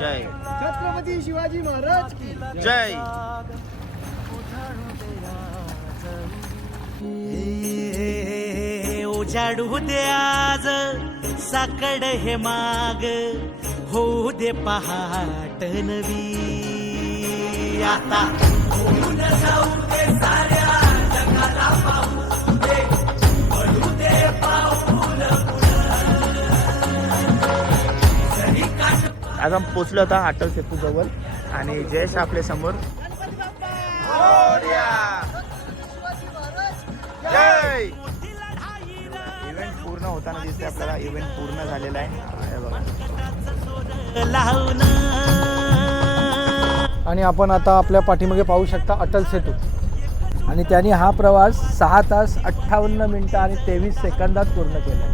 जय छत्रपती शिवाजी महाराज की जय. उजाडू दे आज साकड हे माग होऊ दे पहाट नवी आता होऊन जाऊ दे साऱ्या जगाला पाहू दे पडू दे पाऊल आज आम्ही पोचलो होता अटल सेतू जवळ आणि जयेश आपल्या समोर. जय. इव्हेंट पूर्ण होताना दिसते आपल्याला. इव्हेंट पूर्ण झालेला आहे हे बघा. आणि आपण आता आपल्या पाठीमागे पाहू शकता अटल सेतू आणि त्यांनी हा प्रवास 6 तास 58 मिनिटं आणि 23 सेकंदात पूर्ण केला.